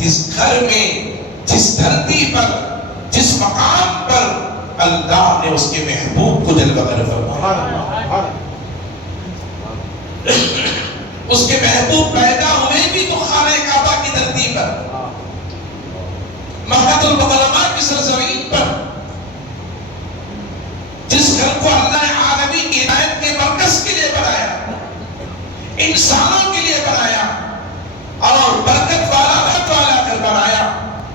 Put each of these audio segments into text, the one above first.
جس گھر میں، جس دھرتی پر، جس مقام پر اللہ نے اس کے محبوب کو جلوہ گر فرمایا، اس کے محبوب پیدا ہوئے بھی تو خانہ کعبہ کی دھرتی پر، مکہ المکرمہ کی سرزمین پر، جس گھر کو اللہ عالمین کی ہدایت کے مرکز کے لیے بنایا، انسانوں کے لیے بنایا، اور برکت والا رحمت والا گھر بنایا،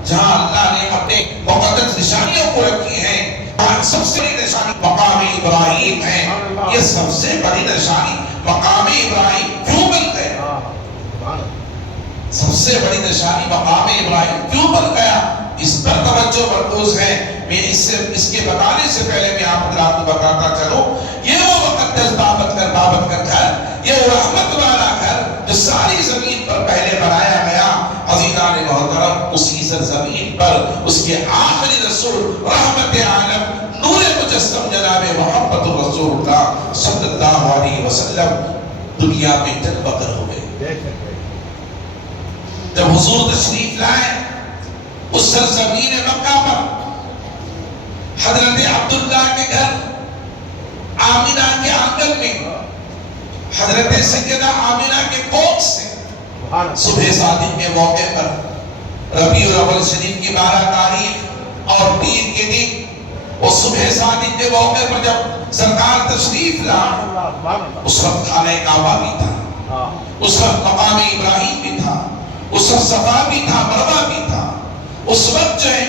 جہاں اللہ نے اپنے مقدس نشانیوں کو رکھی ہیں۔ سب سے بڑی نشانی مقام ابراہیم ہے۔ یہ سب سے بڑی نشانی مقام ابراہیم کیوں بن گیا؟ سب سے بڑی نشانی مقام ابراہیم کیوں بن گیا؟ اس پر توجہ مرکوز ہے۔ میں اس کے بتانے سے پہلے میں آپ حضرات کو بتاتا چلوں، یہ وہ مقدس بابت کا گھر، یہ وہ رحمت والا گھر جو ساری زمین پر پہلے بنایا گیا، عزیزان محترم، اسی سرزمین پر اس کے آخری رسول رحمت عالم نور مجسم جناب محمد رسول اللہ صلی اللہ علیہ وسلم دنیا میں جلوہ گر ہوئے۔ جب حضور تشریف لائے اس سرزمین مکہ پر، حضرت عبداللہ کے گھر آمینہ کے آنگن میں، حضرت سیدہ آمینہ کے کوکھ سے صبح صادق کے موقع پر، ربیع الاول شریف کی 12 تاریخ اور پیر کے دن، وہ صبح صادق کے موقع پر جب سرکار تشریف لائے، اس وقت خانہ کعبہ بھی تھا، اس وقت مقام ابراہیم بھی تھا، اس وقت صفا بھی تھا، مروہ بھی تھا، اس وقت جو ہے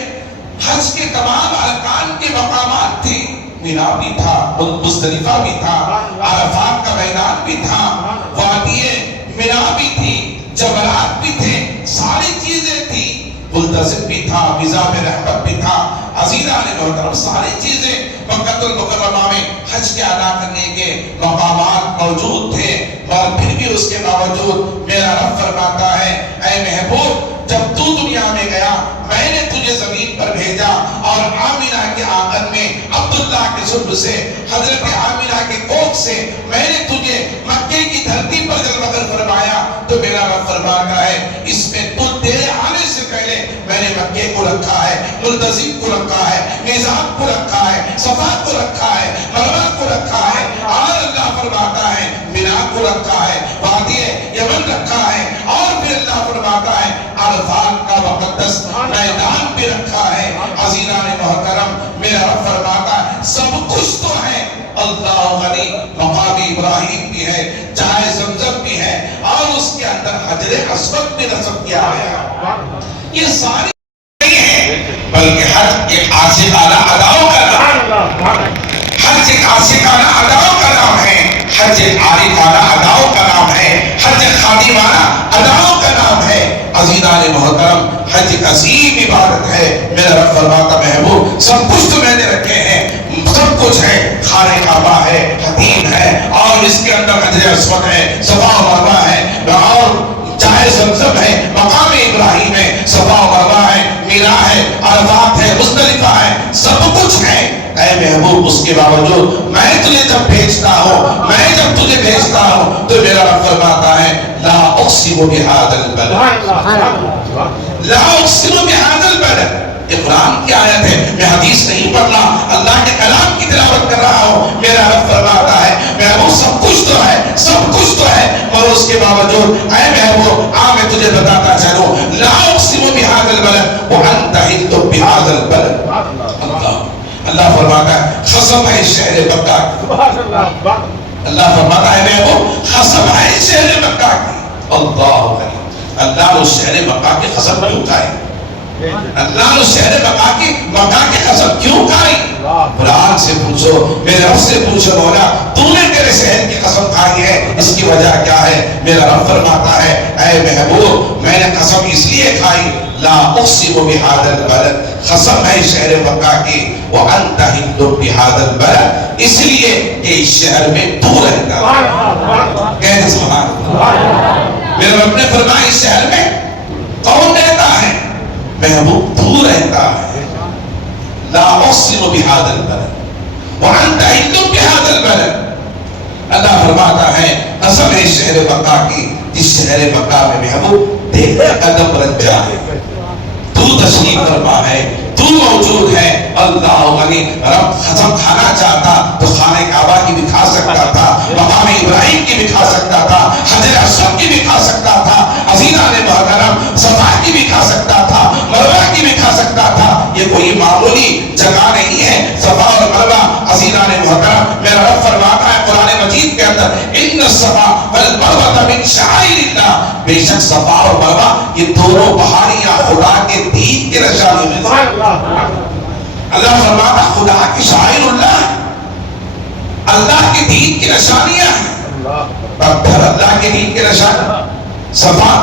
حج کے تمام ارکان کے مقامات تھے، مینا بھی تھا، مزدلفہ بھی تھا، عرفات کا میدان بھی تھا، وادی مینا بھی تھی، جبلات بھی تھے، ساری چیزیں تھی، ملتزم بھی تھا، مزاب رحمت بھی تھا، عزیزان محترم، ساری چیزیں مکہ المکرمہ میں حج کے ادا کرنے کے مقامات موجود تھے، اور پھر بھی اس کے باوجود میرا رب فرماتا ہے، اے محبوب، جب تو دنیا میں گیا میں نے تجھے زمین پر بھیجا، اور آمینہ کے آنگن میں عبداللہ کے ظلم سے، حضرت آمینہ کے کوکھ سے میں نے تجھے مکے کی دھرتی پر جلوہ گر فرمایا، تو میرا رب فرماتا ہے اس میں تو تیرے آنے سے پہلے میں نے مکے کو رکھا ہے، ملتزم کو رکھا ہے، میزان کو رکھا ہے، صفا کو رکھا ہے، مروہ کو رکھا ہے، اور اللہ فرماتا ہے مینا کو رکھا ہے، وادی یمن رکھا ہے، اور پھر اللہ فرماتا ہے عرفات کا مقدس میدان بھی رکھا ہے۔ عزیزان محترم، میرا رب فرماتا ہے سب کچھ تو ہے، اللہ غنی، مقام ابراہیم بھی ہے، چائے زمزم بھی ہے، اور اس کے اندر حجر اسود بھی نصب کیا ہے۔ یہ ساری نہیں ہے، بلکہ حج ایک عاشقانہ اداؤں کا نام، حج ایک عاشقانہ اداؤں کا نام ہے، حج ایک عارفانہ اداؤں کا نام ہے، حج خادمانہ اداؤں کا نام ہے۔ عزیزان محترم، حج ایک عظیم عبادت ہے۔ میرا رب فرماتا محبوب سب کچھ تو میں نے رکھے ہیں، سب کچھ ہے، خانہ کعبہ ہے، حتیم ہے، اور اس کے اندر حجر اسود ہے، صفا و مروہ ہے، اور چائے زمزم ہے، مقام ابراہیم ہے، صفا و مروہ ہے، مینا ہے، عرفات ہے، مزدلفہ ہے، سب کچھ ہے۔ اے محبوب، اس کے باوجود میں تجھے جب بھیجتا ہوں، میں جب تجھے بھیجتا ہوں، تو میرا رب فرماتا ہے لا اقسم بہذا البلد، لا اقسم بہذا البلد۔ یہ قرآن کی آیت ہے، میں حدیث نہیں پڑھ رہا، اللہ کے کلام کی تلاوت کر رہا ہوں۔ میرا رب فرماتا ہے محبوب سب کچھ تو ہے، سب کچھ تو ہے، اور اس کے باوجود اے محبوب میں تجھے بتاتا چلوں، لا اقسم بہذا البلد وانت حل بہذا البلد۔ اللہ فرماتا ہے قسم ہے شہر مکہ کی، اللہ فرماتا ہے محبوب قسم ہے شہر مکہ کی۔ اللہ اس شہر مکہ کی قسم کیوں کھائی؟ اللہ نے شہر مکہ کی قسم کیوں کھائی؟ قرآن سے پوچھو، میرے رب سے پوچھو، مولا تو نے میرے شہر کی قسم کھائی ہے، اس کی وجہ کیا ہے؟ میرا رب فرماتا ہے اے محبوب میں نے قسم اس لیے کھائی، لا اقسم بہذا البلد، قسم ہے شہر مکہ کی، وانت حل بہذا البلد، اس لیے کہ اس شہر میں تو رہتا ہے۔ کہتے سبحان اللہ۔ میرے رب نے فرمایا اس شہر میں کون رہتا ہے؟ محبوب تو رہتا ہے۔ لا اقسم بہذا البلد وانت حل بہذا البلد۔ اللہ فرماتا ہے قسم ہے شہر مکہ کی جس شہر مکہ میں محبوب دیکھنے قدم رنجا ہے، تو تشریف فرما ہے، تو موجود ہے۔ اللہ غنی، رب قسم کھانا چاہتا تو خانہ کعبہ کی بھی کھا سکتا تھا، مقام ابراہیم کی بھی کھا سکتا تھا، حجر اسود کی بھی کھا سکتا تھا، عزیزان محترم صفا کی بھی کھا سکتا تھا، مروہ کی بھی کھا سکتا تھا۔ یہ کوئی معمولی جگہ نہیں ہے صفا اور مروہ۔ عزیزان محترم میرا رب فرماتا ہے قرآن مجید کے اندر ان الصفا والمروہ من شعائر اللہ، بے شک صفا اور مروہ یہ دونوں پہاڑیاں خدا کے دین کے نشانی میں سے۔ اللہ فرماتا خدا کی شعائر اللہ، اللہ کے دین کی نشانیاں ہیں۔ پتھر اللہ کے دین کے نشانی، صفا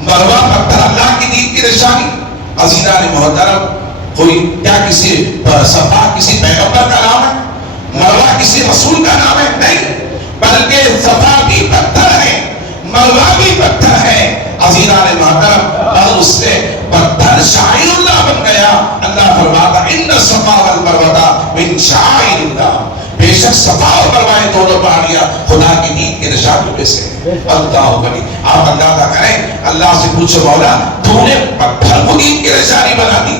مروہ پتھر اللہ کے دین کی نشانی۔ عزیزان محترم کوئی کیا کسی صفا کسی پیغمبر کا نام ہے، مروہ کسی رسول کا نام ہے؟ نہیں، بلکہ صفا بھی پتھر ہے، مروہ بھی پتھر ہے۔ عزیزان محترم اور اس سے پتھر شاعر اللہ بن گیا۔ اللہ فرماتا ان الصفا والمروہ من شعائر اللہ، بے شک صفا اور مروہ دونوں پہاڑیاں خدا کی دین کے نشانیوں میں سے۔ اللہ غنی، آپ اندازہ کریں، اللہ سے پوچھو مولا تو نے پتھر کو دین کی نشانی بنا دی،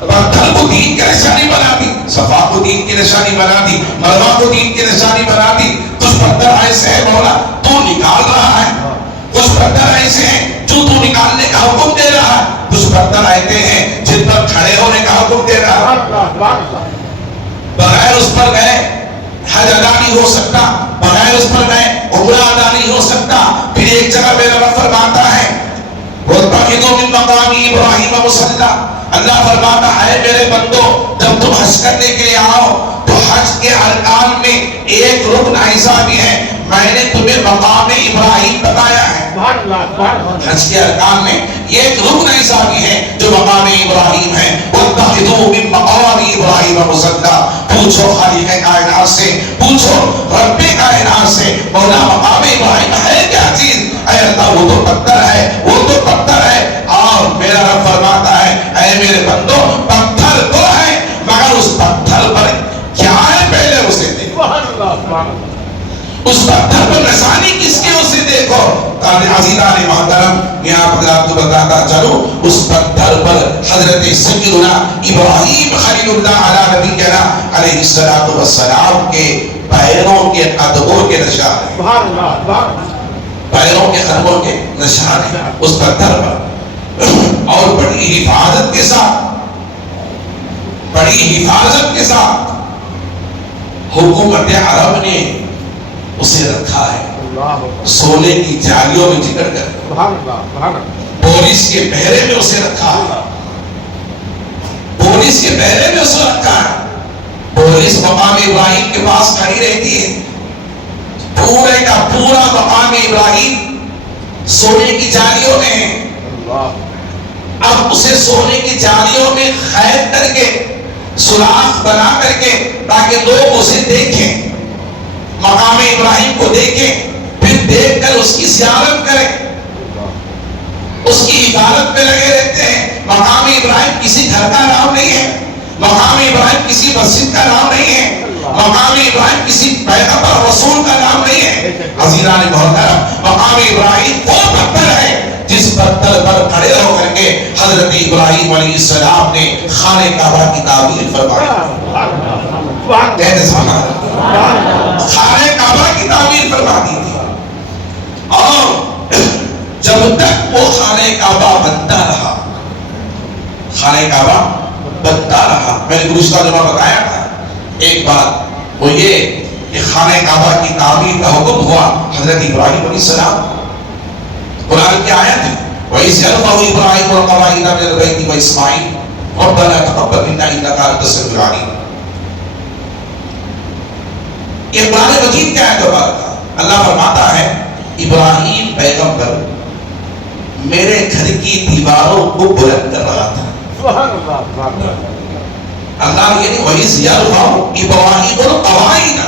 پتھر کو دین کی نشانی بنا دی، صفا کو دین کی نشانی بنا دی، مروہ کو دین کی نشانی بنا دی۔ کچھ پتھر ایسے ہیں مولا تو نکال رہا ہے، کچھ پتھر ایسے ہیں جو تو نکالنے کا حکم دے رہا ہے، کچھ پتھر ایسے ہیں جن پر کھڑے ہونے کا حکم دے رہا ہے۔ بغیر اس پر گئے حج ادا نہیں ہو سکتا، بغیر اس پر گئے عمرہ ادا نہیں ہو سکتا۔ پھر ایک جگہ میرا رب فرماتا ہے وَاتَّخِذُوا مِن مَّقَامِ إِبْرَاهِيمَ مُصَلًّى، اللہ فرماتا ہے میرے بندو جب تم حج کرنے کے لیے آؤ تو حج کے ارکان میں ایک رکن ایسا بھی ہے، میں نے تمہیں مقام ابراہیم بتایا ہے۔ حج کے ارکان میں ایک رکن ایسا بھی ہے جو مقام ابراہیم ہے۔ وَاتَّخِذُوا مِن مَّقَامِ إِبْرَاهِيمَ مُصَلًّى، پوچھو خالق کائنات سے، پوچھو رب کائنات سے مولا مقام ابراہیم ہے کیا چیز؟ اے اللہ وہ تو پتھر ہے، وہ تو پتھر ہے۔ اور میرا رب فرماتا ہے اے میرے بندو پتھر تو ہے مگر اس پتھر پر کیا ہے پہلے اسے دیکھو، اس پتھر پر نشانی کس کے اسے دیکھو۔ عزیزان محترم میں آپ حضرات کو بتاتا چلوں اس پتھر پر حضرت سیدنا ابراہیم خلیل اللہ علیہ نبینا علیہ السلام کے پیروں کے قدموں کے نشان ہیں، پیروں کے قدموں کے نشان ہیں اس پتھر پر۔ اور بڑی حفاظت کے ساتھ، بڑی حفاظت کے ساتھ حکومت عرب نے اسے رکھا ہے، سونے کی جالیوں میں جکڑ کر، پولیس کے پہرے میں اسے رکھا ہے، پولیس کے پہرے میں اسے رکھا ہے۔ پولیس مقام ابراہیم کے پاس کھڑی رہتی ہے، پورے کا پورا مقام ابراہیم سونے کی جالیوں میں ہے۔ اب اسے سونے کی جالیوں میں قید کر کے سوراخ بنا کر کے تاکہ لوگ اسے دیکھیں، مقام ابراہیم کو دیکھیں، پھر دیکھ کر اس کی زیارت کریں، اس کی عبادت میں لگے رہتے ہیں۔ مقام ابراہیم کسی گھر کا نام نہیں ہے، مقام ابراہیم کسی مسجد کا نام نہیں ہے، مقام ابراہیم کسی پیغمبر رسول کا نام نہیں ہے۔ عزیزان محترم مقام ابراہیم وہ پتھر ہے جس پتھر پر کھڑے ہو کر کے حضرت ابراہیم علیہ السلام نے خانہ کعبہ کی تعمیر فرمائی۔ خانہ کعبہ کی تعمیر فرما دی تھی، اور جب تک وہ خانہ کعبہ بنتا رہا، خانہ کعبہ بنتا رہا، میں نے گزشتہ جمعہ بتایا تھا ایک بات وہ یہ کہ خانہ کعبہ کی تعمیر کا حکم ہوا حضرت ابراہیم علیہ السلام، قرآن کی آیت ہے وَإِذْ يَرْفَعُ إِبْرَاهِيمُ الْقَوَاعِدَ مِنَ الْبَيْتِ وَإِسْمَاعِيلُ رَبَّنَا تَقَبَّلْ مِنَّا إِنَّكَ أَنتَ السَّمِيعُ الْعَلِيمُ۔ یہ قرآن مجید کا آیت تھا۔ اللہ فرماتا ہے ابراہیم پیغمبر میرے گھر کی دیواروں کو بلند کر رہا تھا۔ اللہ یہ نہیں وَإِذْ يَرْفَعُ إِبْرَاهِيمُ الْقَوَاعِدَ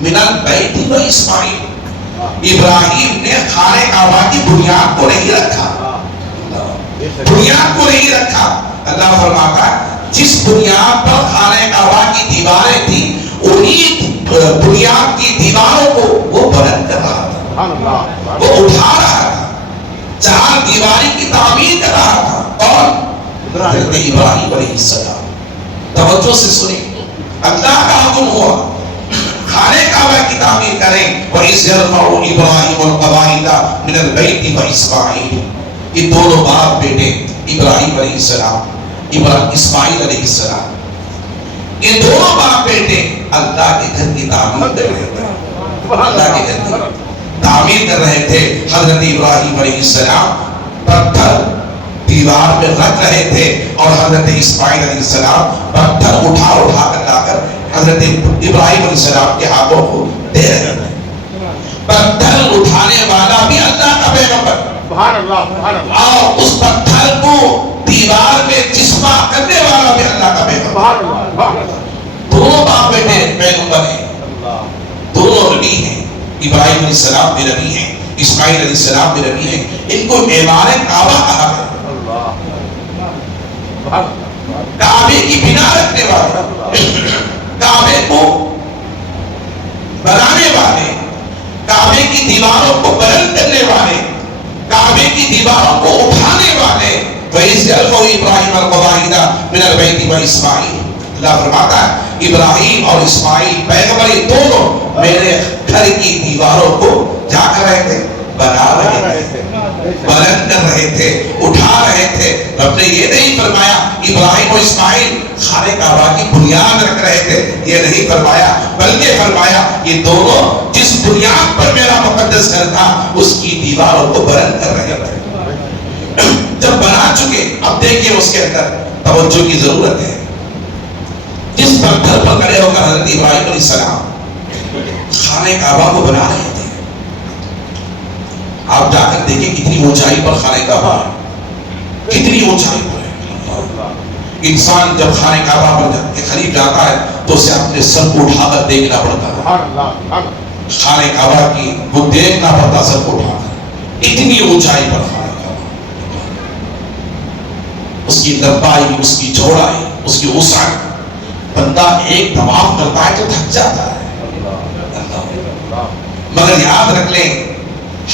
مِنَ الْبَيْتِ وَإِسْمَاعِيلُ، ابراہیم نے خانہ کعبہ کی بنیاد کو نہیں رکھا، بنیاد کو نہیں رکھا۔ اللہ فرماتا ہے جس بنیاد پر خانہ کعبہ کی دیواریں تھیں انہی بنیاد کی دیواروں کو وہ بلند کر رہا تھا، وہ اٹھا رہا تھا۔ تعمیر کر رہا تھا کون؟ حضرت ابراہیم علیہ السلام. توجہ سے سنیں، اللہ کا حکم ہوا خانہ کعبہ کی تعمیر کریں. وَإِذْ يَرْفَعُ إِبْرَاهِيمُ الْقَوَاعِدَ مِنَ الْبَيْتِ وَإِسْمَاعِيلُ. یہ دونوں باپ بیٹے ابراہیم علیہ السلام، اسماعیل علیہ السلام، یہ دونوں باپ بیٹے اللہ کے گھر کی تعمیر کر رہے تھے. اللہ کے گھر کی تعمیر کر رہے تھے. حضرت ابراہیم علیہ السلام پتھر دیوار میں رکھ رہے تھے اور حضرت اسماعیل علیہ السلام پتھر اٹھا کر لا کر حضرت ابراہیم علیہ السلام کے ہاتھوں کو دے رہے تھے. پتھر اٹھانے والا بھی اللہ کا پیغمبر، اور اس پتھر کو دیوار میں جسمہ کرنے والا بھی اللہ کا پیغمبر. دونوں باپ بیٹے پیغمبر ہیں، دونوں نبی ہیں. ابراہیم علیہ السلام بھی نبی ہیں، اسماعیل علیہ السلام بھی نبی ہیں. ان کو معمار کعبہ کہا ہے، کعبے کی بنا رکھنے والے، کعبے کو بنانے والے، کعبے کی دیواروں کو بلند کرنے والے، کعبے کی دیواروں کو اٹھانے والے. وَإِذْ يَرْفَعُ إِبْرَاهِيمُ الْقَوَاعِدَ مِنَ الْبَيْتِ وَإِسْمَاعِيلُ. اللہ فرماتا ہے ابراہیم اور اسماعیل پیغمبر یہ دونوں میرے گھر کی دیواروں کو کیا کر رہے تھے؟ بنا رہے تھے، بلند کر رہے تھے، اٹھا رہے تھے. رب نے یہ نہیں فرمایا ابراہیم اور اسماعیل خانہ کعبہ کی بنیاد رکھ رہے تھے، یہ نہیں فرمایا، بلکہ فرمایا یہ دونوں جس بنیاد پر میرا مقدس گھر تھا اس کی دیواروں کو بلند کر رہے تھے. جب بنا چکے اب دیکھیں اس کے اندر توجہ کی ضرورت ہے. جس پتھر پر کھڑے ہو کر حضرت ابراہیم علیہ السلام خانہ کعبہ کو بنا رہے تھے، آپ جا کر دیکھیں کتنی اونچائی پر خانہ کعبہ ہے، کتنی اونچائی پر ہے. انسان جب خانہ کعبہ کے قریب جاتا ہے تو اسے اپنے سر کو اٹھا کر دیکھنا پڑتا ہے. خانہ کعبہ کی وہ دیکھنا پڑتا سر کو اٹھا کر، اتنی اونچائی پر خانہ کعبہ. اس کی لمبائی، اس کی چوڑائی، اس کی وسعت، بندہ ایک طواف کرتا ہے تو تھک جاتا ہے. مگر یاد رکھ لیں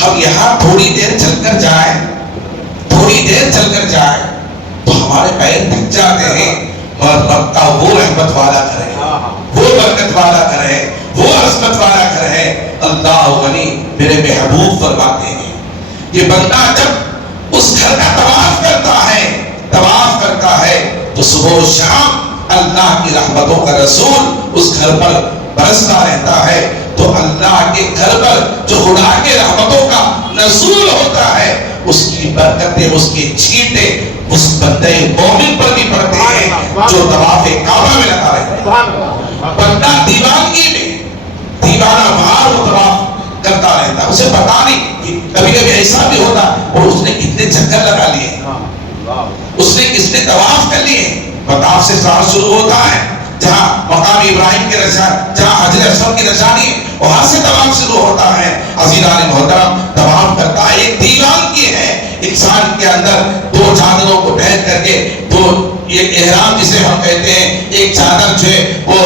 ہم یہاں تھوڑی دیر چل کر جائیں، تھوڑی دیر چل کر جائیں تو ہمارے پیر تھک جاتے ہیں. اور رب کا وہ رحمت والا کرے، وہ برکت والا کرے، وہ عظمت والا کرے. اللہ غنی میرے محبوب فرماتے ہیں یہ بندہ جب اس گھر کا طواف کرتا ہے تو صبح و شام اللہ کی رحمتوں کا رسول اس گھر پر برستا رہتا ہے. تو اللہ کے گھر پر جو خدا کے رحمتوں کا نزول ہوتا ہے اس کی برکتیں، اس کے چھینٹے اس بندے مومن پر بھی پڑتے ہیں جو طواف کعبہ میں لگا رہتا ہے. بندہ دیوانگی میں دیوانہ بھار وہ طواف کرتا رہتا ہے، اسے پتا نہیں کہ کبھی کبھی ایسا بھی ہوتا اور اس نے کتنے چکر لگا لیے، اس نے کس نے طواف کر لیے. مطاف سے سفر شروع ہوتا ہے جہاں مقام ابراہیم کے نشان، جہاں حجر اسود کی نشانی ہے وہاں سے طواف شروع ہوتا ہے. عزیزان محترم طواف کرتا ہے، ایک دیوان کی ہے انسان کے اندر دو چادروں کو پہن کر کے، دو ایک احرام جسے ہم کہتے ہیں، ایک چادر جو ہے وہ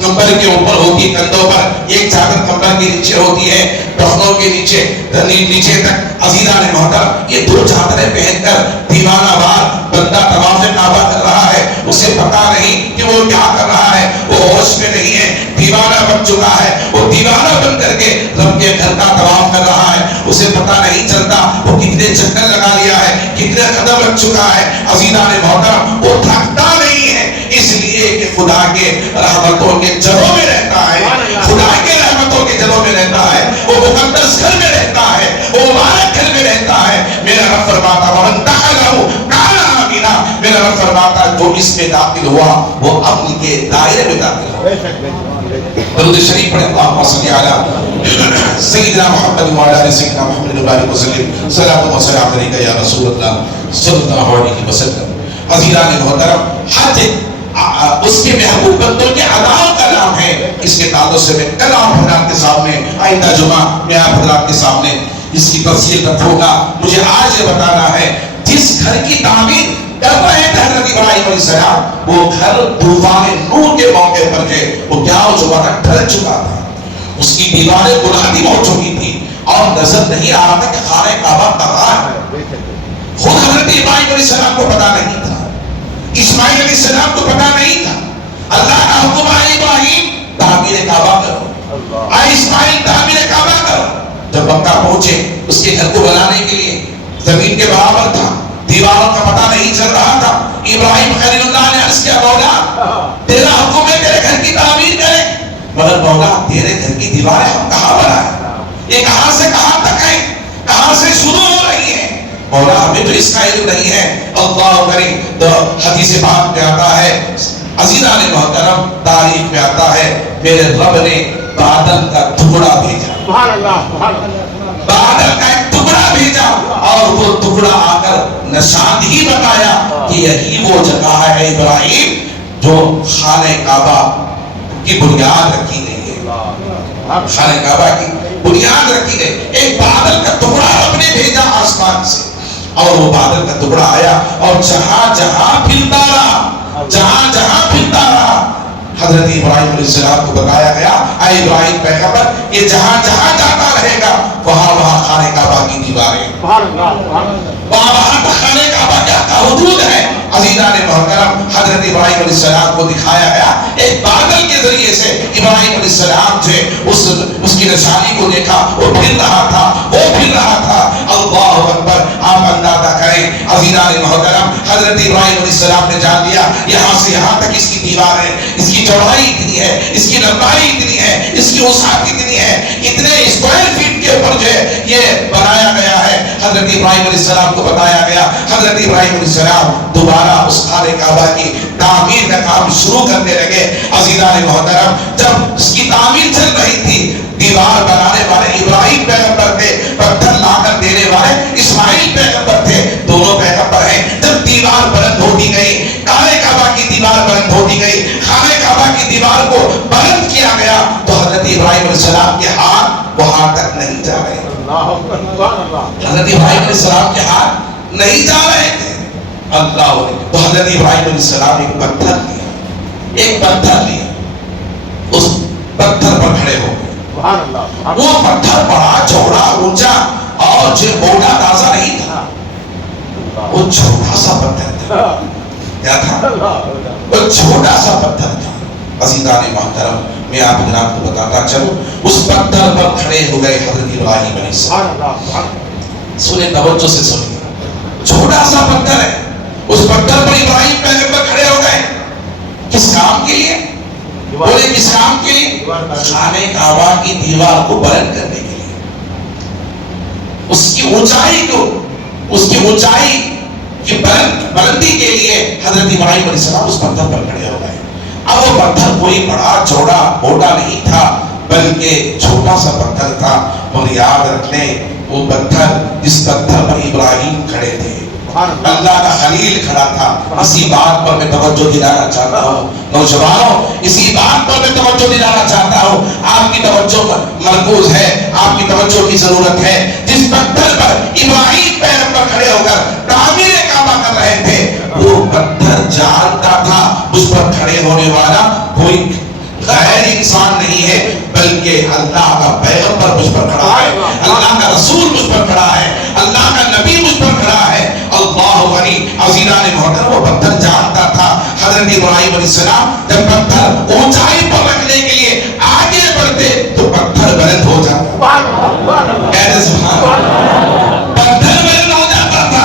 کمبل کے اوپر ہوتی ہے کندھوں پر، ایک چادر کمبل کے نیچے ہوتی ہے ٹخنوں کے نیچے تک. عزیزان محترم یہ دو چادریں پہن کر دیوانہ وار بندہ طواف کعبہ کر رہا ہے، اسے پتا نہیں کہ وہ کیا کر رہا ہے، وہ ہوش میں نہیں ہے، دیوانہ بن چکا ہے. وہ دیوانہ بن کر کے رب کے گھر کا طواف کر رہا ہے، اسے پتا نہیں چلتا وہ کتنے چکر لگا لیا ہے، کتنے قدم رکھ چکا ہے. عزیزان محترم وہ تھکتا نہیں ہے، اس لیے کہ خدا کے رحمتوں کے جلوں میں رہتا ہے، خدا کے رحمتوں کے جلوں میں رہتا ہے، وہ مقدس گھر میں رہتا ہے، وہ مبارک گھر میں رہتا ہے. میرا رب فرماتا ومن دخلہ کان آمنا، میرا رب فرماتا جو اس میں داخل ہوا وہ امن کے دائرے میں داخل ہوا. درود شریف پڑھیں اللہم صلی علی سیدنا محمد وعلی آل سیدنا محمد وبارک وسلم. صلاۃ و سلام علیک یا رسول اللہ صلی اللہ علیہ وسلم. عزیزان محترم حج اس کے محبوب بندوں کے اداؤں کا نام ہے. اس کے تعلق سے میں کل آپ حضرات کے سامنے آئندہ جمعہ میں آپ حضرات کے سامنے اس کی تفصیل رکھوں گا. مجھے آج یہ بتانا ہے جس گھر کی تعمیر کر رہے تھے حضرت ابراہیم علیہ السلام وہ گھر طوفان نوح کے موقع پر جو وہ کیا ہو چکا تھا، ڈھل چکا تھا، اس کی دیواریں بنیادی ہو چکی تھی اور نظر نہیں آ رہا تھا کہ خانہ کعبہ کہاں ہے. خود السلام کو پتا نہیں تھا، اسماعیل علیہ السلام کو پتا نہیں تھا۔ اللہ کا حکم آیا ابراہیم تعمیر کعبہ کرو، آئے اسماعیل تعمیر کعبہ کرو۔ جب مکہ پہنچے اس کے گھر کو بنانے کے لیے زمین کے برابر تھا، دیواروں کا پتہ نہیں چل رہا تھا۔ ابراہیم خلیل اللہ نے عرض کیا مولا تیرا حکم ہے تیرے گھر کی تعمیر کریں، مگر مولا تیرے گھر کی دیواریں ہم کہاں بنائیں، یہ کہاں سے کہاں تک ہیں، کہاں سے شروع ہو رہی ہیں، مولا ہمیں تو اس کا علم نہیں ہے۔ اللہ کریم تو حدیث پاک میں آتا ہے، عزیزان محترم تاریخ میں آتا ہے، میرے رب نے بادل کا ٹکڑا بھیجا، سبحان اللہ سبحان اللہ، بادل کا ایک ٹکڑا بھیجا اور وہ ٹکڑا آ کر نشاندہی بتایا کہ یہی وہ جگہ ہے ابراہیم جو خانہ کعبہ کی بنیاد رکھی گئی ہے، خانہ کعبہ کی بنیاد رکھی گئی۔ ایک بادل کا ٹکڑا رب نے بھیجا آسمان سے، اور وہ بادل کا ٹکڑا آیا اور جہاں جہاں پھرتا رہا، جہاں جہاں پھرتا رہا، حضرت ابراہیم علیہ السلام کو بتایا گیا اے ابراہیم پیغمبر یہ جہاں جہاں جاتا رہے گا وہاں وہاں خانہ کعبہ کی دیواریں، وہاں وہاں خانہ کعبہ کا حدود ہے۔ عزیزان محترم حضرت ابراہیم علیہ السلام کو دکھایا گیا، ایک بادل کے ذریعے سے ابراہیم علیہ السلام سے اس کی نشانی کو دیکھا، وہ پھر رہا تھا، وہ پھر رہا تھا۔ اللہ اکبر، آپ اندازہ کریں عزیزان محترم حضرت ابراہیم علیہ السلام نے جان لیا یہاں سے یہاں تک اس کی دیوار ہے، اس کی چوڑائی اتنی ہے، اس کی لمبائی اتنی ہے، اس کی وسعت اتنی ہے، اتنے اسکوائر فیٹ کے اوپر جو ہے یہ بنایا گیا ہے۔ حضرت ابراہیم علیہ السلام کو بتایا گیا، حضرت ابراہیم علیہ السلام دوبارہ اس خانہ کعبہ کی تعمیر کا کام شروع کرنے لگے۔ عزیزان محترم جب اس کی تعمیر چل رہی تھی، دیوار بنانے والے ابراہیم پیغمبر تھے، پتھر لا کر دینے والے اسماعیل پیغمبر تھے، دونوں پیغمبر ہیں۔ جب دیوار بلند ہوتی گئی، خانہ کعبہ کی دیوار بلند ہوتی گئی، خانہ کعبہ کی دیوار کو بلند کیا گیا تو حضرت ابراہیم علیہ السلام کے ہاتھ وہاں تک نہیں جا رہے، حضرت ابراہیم علیہ السلام کے ہاتھ نہیں جا رہے تھے۔ اللہ تو حضرت ابراہیم علیہ السلام ایک پتھر لیا، ایک پتھر لیا، اس پتھر پر کھڑے ہو گئے۔ وہ پتھر بڑا چوڑا اونچا اور جو موٹا تازہ نہیں تھا، وہ چھوٹا سا پتھر تھا۔ کیا تھا؟ وہ چھوٹا سا پتھر تھا۔ عزیزان محترم میں آپ حضرات کو بتاتا چلوں، اس پتھر پر کھڑے ہو گئے حضرت ابراہیم علیہ السلام۔ سنیں توجہ سے سنیں، چھوٹا سا پتھر ہے، اس پتھر پر ابراہیم پیغمبر کھڑے ہو گئے، کس کام کے لیے؟ بولے کس کام کے لیے؟ خانہ کعبہ کی دیوار کو بلند کرنے کے لیے، اس کی اونچائی کو، اس کی اونچائی کی بلندی کے لیے حضرت ابراہیم علیہ السلام اس پتھر پر کھڑے ہو گئے۔ اب وہ پتھر کوئی بڑا چوڑا موٹا نہیں تھا بلکہ چھوٹا سا پتھر تھا، اور یاد رکھ لیں وہ پتھر جس پتھر پر ابراہیم کھڑے تھے اللہ کا خلیل کھڑا تھا۔ اسی بات پر میں توجہ دلانا چاہتا ہوں نوجوانوں، اسی بات پر میں توجہ دلانا چاہتا ہوں، آپ کی توجہ مرکوز ہے، آپ کی توجہ کی ضرورت ہے۔ جس پتھر پر ابراہیم پیغمبر کھڑے ہو کر تعمیر کعبہ کر رہے تھے، وہ پتھر جانتا تھا اس پر کھڑے ہونے والا کوئی غیر انسان نہیں ہے بلکہ اللہ کا پیغمبر مجھ پر کھڑا ہے، اللہ کا رسول مجھ پر کھڑا ہے، اللہ کا نبی مجھ پر کھڑا ہے۔ اللہ غنی۔ عزیزان محترم وہ پتھر جانتا تھا حضرت ابراہیم علیہ السلام جب پتھر اونچائی پر رکھنے کے لیے آگے بڑھتے تو پتھر بلند ہو جاتا، پتھر بلند ہو جاتا تھا۔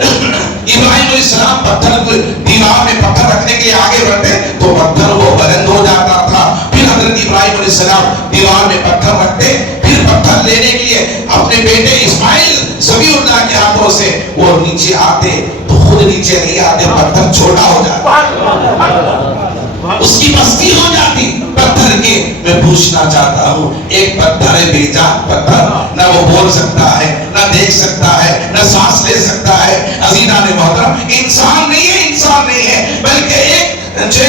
ابراہیم علیہ السلام پتھر دیوار میں پتھر رکھنے کے لیے آگے بڑھتے تو پتھر وہ بلند ہو جاتا تھا۔ پھر حضرت ابراہیم علیہ السلام دیوار میں پتھر رکھتے، پھر پتھر لینے کے لیے اپنے بیٹے اسماعیل ذبیح اللہ کے ہاتھوں سے وہ نیچے آتے تو خود نیچے نہیں آتے، پتھر چھوٹا ہو جاتا، اس کی مستی ہو جاتی پتھر کی۔ میں پوچھنا چاہتا ہوں ایک پتھر ہے بے جان پتھر، نہ وہ بول سکتا ہے، نہ دیکھ سکتا ہے، نہ سانس لے سکتا ہے۔ عزیزان محترم انسان نہیں ہے، انسان نہیں ہے بلکہ ایک جو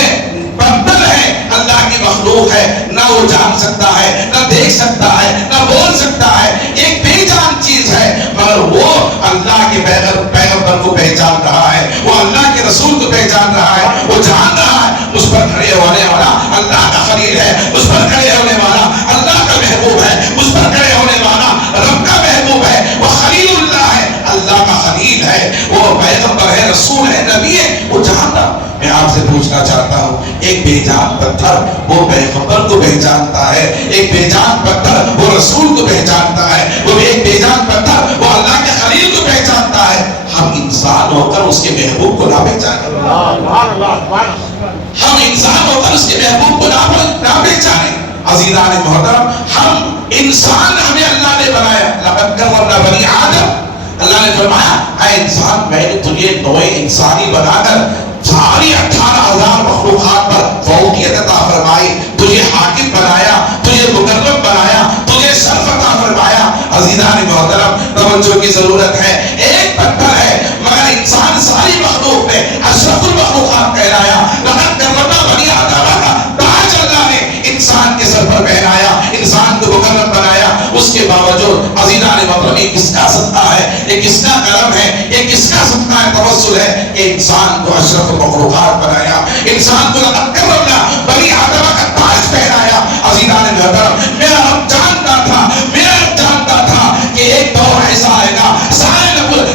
پتھر ہے، اللہ کی مخلوق ہے، نہ وہ جان سکتا ہے، نہ دیکھ سکتا ہے، نہ بول سکتا ہے، ایک بے جان چیز ہے، مگر وہ اللہ کے پیغمبر کو پہچان رہا ہے، وہ اللہ کے رسول کو پہچان رہا ہے، وہ جان رہا ہے اس پر کھڑے ہونے والا اللہ کا خلیل ہے، اس پر کھڑے ہونے والا اللہ کا محبوب ہے، اس پر کھڑے ہونے والا رب کا محبوب ہے، وہ خلیل اللہ ہے۔ میں آپ سے پوچھنا چاہتا ہوں، ایک بے جان پتھر وہ پیغمبر کو پہچانتا ہے، ایک بے جان پتھر وہ رسول کو پہچانتا ہے، وہ ایک بے جان پتھر وہ اللہ کے خلیل کو پہچانتا ہے، ہم انسان ہو کر اس کے محبوب کو نہ پہچانے، ہم انسان ہو کر اس کے محبوب کو نہ پہچانے۔ عزیزان محترم، ہم انسان ہمیں اللہ نے بنایا، لقد کرمنا بنی آدم، اللہ نے فرمایا اے انسان میں نے تجھے نوع انسانی بنا کر ساری 18,000 مخلوقات پر فوقیت عطا فرمائی، تجھے حاکم بنایا، تجھے مکرم بنایا، تجھے شرف عطا فرمایا۔ عزیزان محترم، توجہ کی ضرورت ہے، ایک پتھر ہے مگر انسان ساری مخلوق میں اشرف المخلوقات کہلایا۔ لقد کرمنا بنی آدم کا تاج اللہ نے انسان کے سر پر پہنایا، انسان کو مکرم بنایا۔ اس کے باوجود عزیزان محترم، یہ کس کا صدقہ ہے، یہ کس کا کرم ہے، یہ کس کا صدقہ ہے، توسل ہے کہ انسان کو اشرف المخلوقات بنایا، انسان کو لقد کرمنا بنی آدم کا تاج پہنایا۔ عزیزان محترم، میرا رب جانتا تھا، میرا رب جانتا تھا کہ ایک دور ایسا آئے گا سارے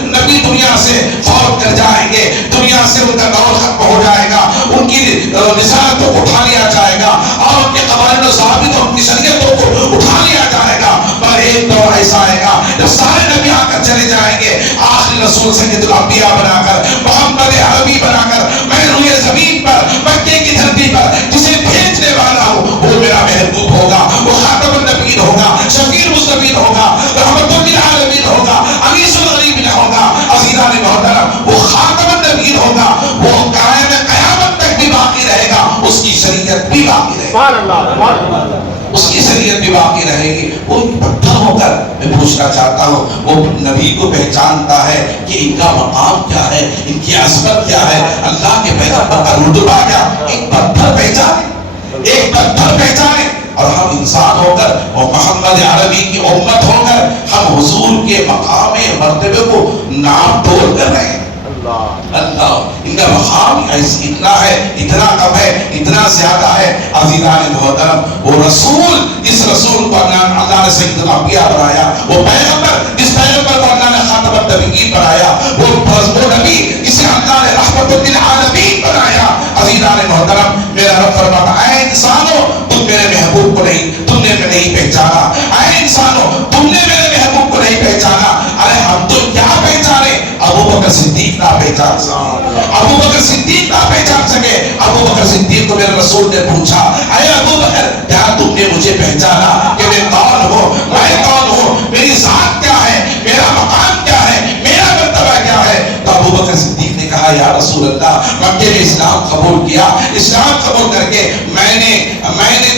نبی دنیا سے فوت کر جائیں گے، دنیا سے ان کا دور ختم ہو جائے گا، ان کی رسالت کو اٹھا لیا جائے گا اور ان کے قوانین و ضوابط اور ان کی شریعتوں کو اٹھا لیا جائے گا۔ پر ایک دور ایسا آئے گا جب سارے نبی آ کر چلے جائیں گے، آخری رسول سید الانبیاء بنا کر، محمد عربی بنا کر، میں روئے زمین پر، مکے کی دھرتی پر جسے بھیجنے والا ہوں وہ میرا محبوب ہوگا، وہ خاتم النبیین ہوگا، شفیع المذنبین ہوگا، رحمت للعالمین ہوگا، انیس الغریبین ہوگا۔ عزیزان محترم، وہ خاتم النبیین ہوگا، وہ قائم قیامت تک بھی باقی رہے گا، اس کی شریعت بھی باقی رہے گی، اس کی شریعت بھی باقی رہے گی۔ وہ پتھر ہو کر میں پوچھنا چاہتا ہوں، وہ نبی کو پہچانتا ہے کہ ان کا مقام کیا ہے، ان کی عظمت کیا ہے، اللہ کے پیغمبر کا رتبہ کیا، ایک پتھر پہچانے، ایک پتھر پہچانے۔ اور ہم انسان ہو کر اور محمد عربی کی امت ہو کر ہم حضور کے مقام مرتبے کو ناپ تول کر رہے ہیں۔ اللہ ان کا مقام اتنا ہے، اتنا کم ہے، اتنا زیادہ ہے۔ عزیزان محترم، وہ رسول، اس رسول کو اللہ نے سید الانبیاء بنایا، وہ پیغمبر، جس پیغمبر کو اللہ نے خاتم النبیین بنایا، وہ نبی جسے اللہ نے رحمت للعالمین بنایا۔ عزیزان محترم، میرا رب فرماتا اے انسانوں، تم میرے محبوب کو تم نے نہیں پہچانا، اے انسانوں تم نے میرے محبوب کو نہیں پہچانا۔ ارے ہم تو کیا پہچانے، ابو بکر صدیق نہ پہچان سکے، ابو بکر صدیق نہ پہچان سکے۔ ابو بکر صدیق کو میرے رسول نے پوچھا اے ابو بکر کیا تم نے مجھے پہچانا کہ میں کون ہوں، میں کون ہوں، میری ذات کیا ہے، میرا مقام کیا ہے، میرا مرتبہ کیا ہے؟ تو ابو بکر صدیق نے کہا یا رسول اللہ، مکے میں اسلام قبول کیا، اسلام قبول کر کے میں نے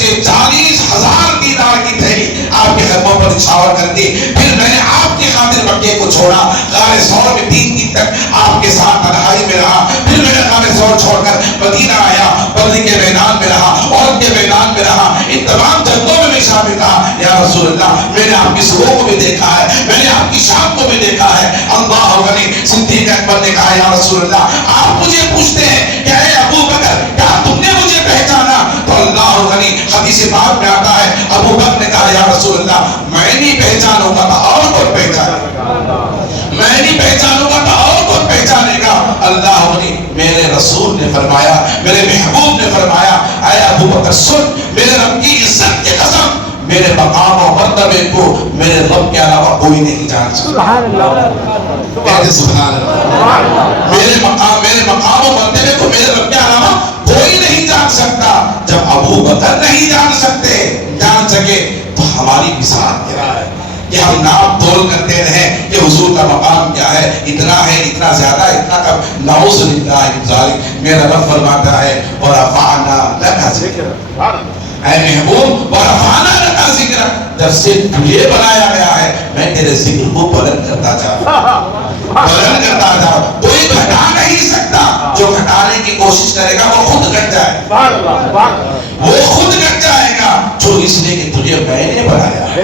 جو 40,000 دینار کی تھیلی آپ کے قدموں پر نچھاور کر دی، پھر میں نے آپ کی خاطر مکے کو چھوڑا، غار ثور میں 3 دن تک آپ کے ساتھ تنہائی میں رہا، پھر میں نے غار ثور چھوڑ کر مدینہ آیا، بدر کے میدان میں رہا، احد کے میدان میں رہا، ان تمام جنگوں میں میں شامل رہا۔ یا رسول اللہ، میں نے آپ کی صبح کو بھی دیکھا ہے، میں نے آپ کی شام کو بھی دیکھا ہے۔ اللہ غنی، صدیق اکبر نے کہا یا رسول اللہ، آپ مجھے پوچھتے ہیں کہ اے ابو بکر کیا تم نے مجھے پہچانا؟ تو اللہ غنی حدیث پاک میں آتا ہے ابو بکر نے کہا یا رسول اللہ، میں نہیں پہچانوں گا تو اور کون پہچانے گا، میں نہیں پہچانوں گا تو اور کون پہچانے گا؟ اللہ غنی، میرے رسول نے فرمایا، میرے محبوب نے فرمایا اے ابو بکر سن، میرے رب کی عزت کی قسم، میرے مقام و مرتبے کو میرے رب کے علاوہ کوئی نہیں جان سکتا۔ سبحان اللہ، کہتے سبحان اللہ۔ میرے مقام و مرتبے کو میرے رب کے علاوہ کوئی نہیں جان سکتا۔ جب ابو بکر نہیں جان سکے تو ہماری مثال کیا ہے کہ ہم ناپ تول کرتے رہیں کہ حضور کا مقام کیا ہے، اتنا ہے، اتنا زیادہ، اتنا کم۔ نعوذ باللہ من ذالک۔ میرا رب فرماتا ہے وَرَفَعْنَا لَكَ ذِكْرَكَ، اے محبوب وَرَفَعْنَا لَكَ ذِكْرَكَ، جب سے تجھے بنایا گیا ہے میں تیرے ذکر کو بلند کرتا جا رہا ہوں، بلند کرتا جا رہا ہوں۔ کوئی گھٹا نہیں سکتا، جو گھٹانے کی کوشش کرے گا وہ خود گھٹ جائے گا، وہ خود گھٹ جائے گا، جو اس لیے کہ تجھے میں نے بنایا ہے،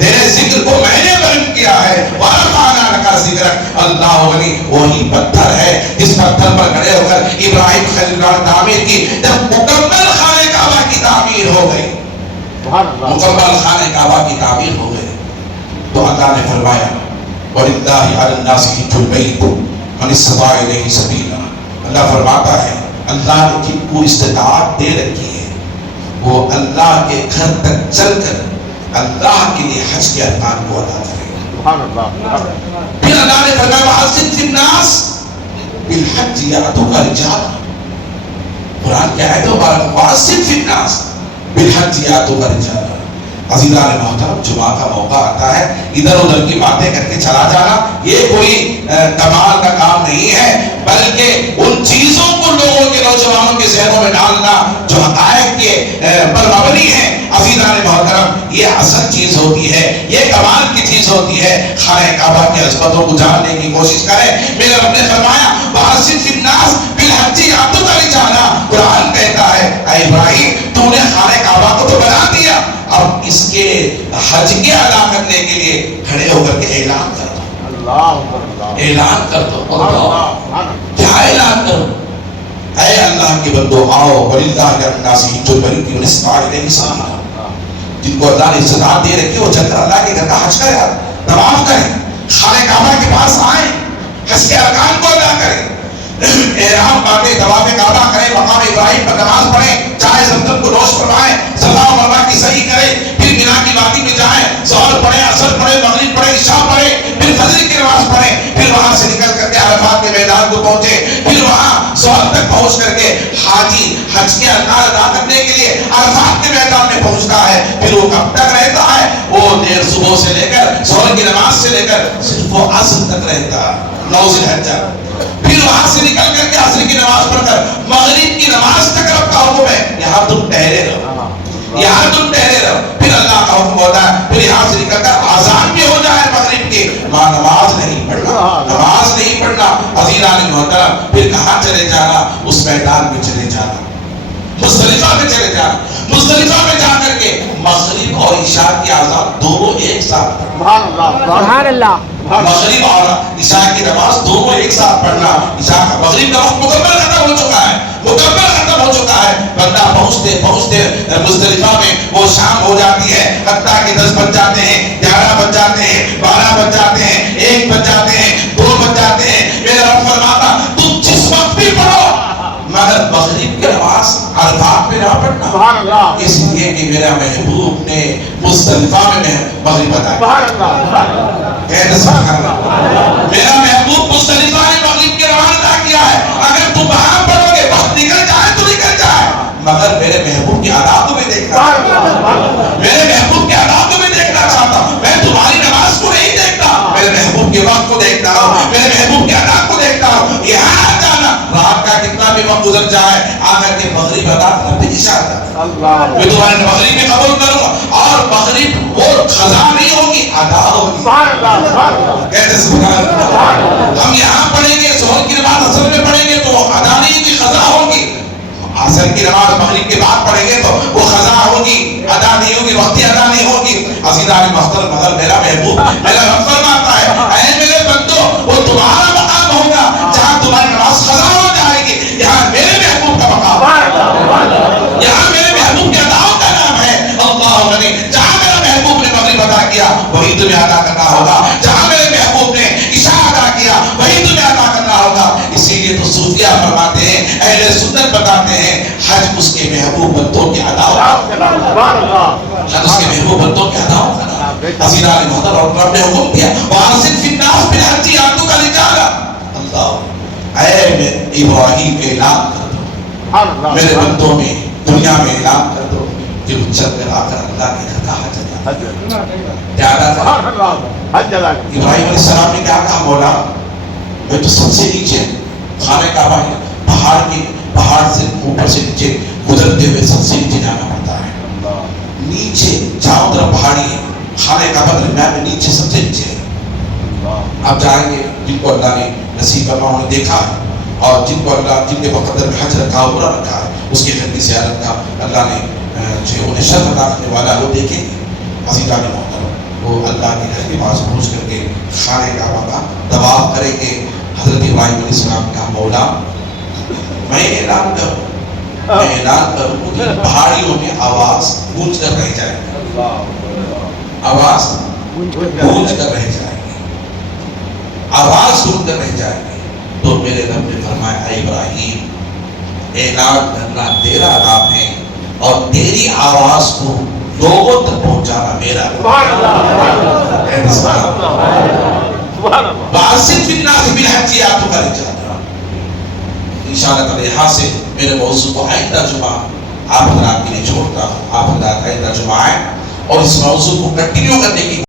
تیرے ذکر کو میں نے بلند کیا ہے۔ وَرَفَعْنَا لَكَ ذِكْرَكَ، اللہ غنی وہی پتھر ہے جس پتھر پر کھڑے ہو کر ابراہیم خلیل اللہ نے تعمیر کی۔ جب مکمل خانہ کعبہ کی تعمیر ہو گئی، مکمل خانہ کعبہ کی تعمیر ہو گئی تو اللہ نے فرمایا وَلِلَّهِ عَلَى النَّاسِ حِجُّ الْبَيْتِ مَنِ اسْتَطَاعَ إِلَيْهِ سَبِيلًا، اللہ فرماتا ہے اللہ نے جن کو استطاعت دے رکھی ہے وہ اللہ کے گھر تک چل کر اللہ کے لیے حج کے ارکان کو ادا کریں. سبحان اللہ. پھر اللہ نے فرمایا وَأَذِّن فِي النَّاسِ بِالْحَجِّ يَأْتُوكَ رِجَالًا. قرآن کیا ہے تو وَأَذِّن فِي النَّاسِ بِالْحَجِّ يَأْتُوكَ رِجَالًا. عزیزان محترم جمعہ کا موقع آتا ہے ادھر ادھر کی باتیں کر کے چلا جانا یہ کوئی کمال کا کام نہیں ہے بلکہ ان چیزوں کو لوگوں کے نوجوانوں کے ذہنوں میں ڈالنا جو حقائق کے پر مبنی ہیں. عزیزان محترم یہ اصل چیز ہوتی ہے یہ کمال کی چیز ہوتی ہے. خانہ کعبہ کی عظمتوں کو جاننے کی کوشش کریں. میرے رب نے فرمایا وَأَذِّن فِي النَّاسِ بِالْحَجِّ يَأْتُوكَ رِجَالًا. قرآن کہتا ہے اے ابراہیم تو نے خانہ کعبہ کو تو بنا دیا اب اس کے حج کے ادا کرنے کے لیے کھڑے ہو کر کے اعلان کر دو. اعلان کر دو. کیا اعلان کرو؟ اے اللہ کے بندو آؤ وَلِلَّهِ عَلَى النَّاسِ حِجُّ الْبَيْتِ مَنِ اسْتَطَاعَ إِلَيْهِ سَبِيلًا. جن کو اللہ نے استطاعت دے رکھی وہ چل کر اللہ کے گھر کا حج کریں طواف کریں خانہ کعبہ کے پاس آئیں حج کے ارکان کو ادا کریں احرام باندھیں طواف کعبہ کریں مقام ابراہیم پر نماز پڑھیں چاہے زمزم کو نوش فرمائیں صفا و مروہ کی سعی کریں پھر مینا کی وادی میں جائیں ظہر پڑھیں عصر پڑھیں مغرب پڑھیں عشاء پڑھیں پھر فجر کی نماز پڑھیں پھر وہاں سے نکل کر کے عرفات کے میدان کو پہنچے پھر وہاں ظہر تک پہنچ کر کے حاجی حج کے ارکان ادا کرنے کے لیے عرفات کے میدان میں پہنچتا ہے پھر وہ کب تک رہتا ہے وہ دیر صبح سے لے کر ظہر کی نماز سے لے کر صرف وہ عصر تک رہتا ہے 9 ذی الحجہ پھر وہاں سے نکل کر کے عصر کی نماز پڑھ کر مغرب کی نماز تک رب کا حکم ہے یہاں تم ٹھہرے رہو یہاں تم ٹھہرے رہو پھر اللہ کا حکم ہوتا ہے پھر یہاں سے نکل کر آزان بھی ہو جائے مغرب کی وہاں نماز نہیں پڑھنا عزیزان محترم پھر کہاں چلے جانا اس میدان میں چلے جانا مزدلفہ میں چلے جانا مزدلفہ میں جا کر کے مغرب اور عشاء کی آزان دونوں ایک ساتھ پڑھنا سبحان اللہ مغرب اور عشاء کی نماز دونوں ایک ساتھ پڑھنا عشاء کا مغرب کا وقت مکمل ختم ہو چکا ہے بندہ پہنچتے پہنچتے مزدلفہ میں وہ شام ہو جاتی ہے حتیٰ کہ 10 بج جاتے ہیں 11 بج جاتے ہیں 12 بج جاتے ہیں 1 بج جاتے ہیں 2 بج جاتے ہیں میرا رب فرماتا تم جس وقت بھی پڑھو مگر مغرب کی نماز عرفات پہ نہ پڑھنا اس لیے کہ میرا محبوب نے مزدلفہ میں مغرب ادا میرا محبوب مزدلفہ نے مغرب کی نماز ادا کیا ہے اگر تم وہاں پڑھو گے وقت نکل جائے تو نکل جائے مگر میرے محبوب کی ادا کو میں دیکھنا میرے محبوب کی ادا کو میں دیکھنا چاہتا ہوں میں تمہاری نماز کو نہیں دیکھتا میرے محبوب کے وقت کو دیکھتا ہوں میرے محبوب کی ادا کو دیکھتا ہوں یہاں جانا رات کا کتنا بھی وقت گزر جائے آ کر کے مغرب ادا کرنا پھر عشاء ادا میں تمہارے مغرب میں قبول کروں گا اور مغرب وہ قضا نہیں ہوگی ادا ہوگی کہتے سبحان اللہ ہم یہاں پڑھیں گے ظہر کی نماز اصل میں پڑھیں گے تو ادا نہیں ہوگی قضا ہوگی عصر کی نماز مغرب کے بعد پڑھیں گے تو وہ قضا ہوگی ادا نہیں ہوگی وقتی ادا نہیں ہوگی عزیزان محترم مگر میرا محبوب میرا رب فرماتا ہے اے میرے بندو وہ تمہارا مقام ہوگا جہاں تمہاری نماز قضا ہو جائے گی یہاں میرے محبوب کا مقام یہاں میرے محبوب کے اداؤں کا نام ہے اللہ علیہ جہاں میرا محبوب نے مغرب ادا کیا وہی تمہیں ادا کرنا ہوگا جہاں میرے محبوب نے عشاء ادا کیا وہی تمہیں ادا کرنا ہوگا اسی لیے تو صوفیہ فرماتے ہیں اہل سنت بتاتے ہیں حج اس کے محبوب بندوں کے اداؤں حج اس کے محبوب بندوں کے اداؤں کا نام عزیزان محترم اور رب نے حکم دیا وَأَذِّن فِي النَّاسِ بِالْحَجِّ يَأْتُوكَ رِجَالًا اللہ اے ابراہیم اعلان کر دو میرے بندوں میں دنیا میں اعلان کر دو کہ وہ چل کر آ کر اللہ کے گھر کا حج ادا ابراہیم علیہ السلام نے کیا کہا مولا میں تو سب سے نیچے خانہ کعبہ ہے پہاڑ سے اوپر سے نیچے گزرتے ہوئے سب سے نیچے جانا پڑتا ہے نیچے چاروں طرف پہاڑی ہے خانہ کعبہ درمیان میں نیچے سب سے نیچے ہے آپ جائیں گے جن کو اللہ نے نصیب کرنا انہوں نے دیکھا ہے اور جن کو اللہ جن کے مقدر میں حج رکھا عمرہ رکھا ہے اس کے گھر کی زیارت کا اللہ نے جو انہیں شرف عطا کرنے والا وہ دیکھیں گے عزیزان محترم وہ اللہ کے گھر کے پاس پہنچ کر کے خانہ کعبہ کا طواف کریں گے حضرت ابراہیم علیہ السلام کا مولا میں اعلان کروں کہ پہاڑیوں میں آواز گونج کر رہ جائے گی آواز گونج کر رہ جائے گی آواز سن کر رہ جائے گی تو میرے رب نے فرمایا اے ابراہیم اعلان کرنا تیرا کام ہے اور تیری آواز کو لوگوں تک پہنچانا میرا باسط فی الناس بالحج یاتوک رجالا. انشاءاللہ تعالی یہاں سے میرے موضوع کو آئندہ جمعہ آپ حضرات کے لیے چھوڑتا ہوں. آپ حضرات آئندہ جمعہ آئیں اور اس موضوع کو کنٹینیو کرنے کی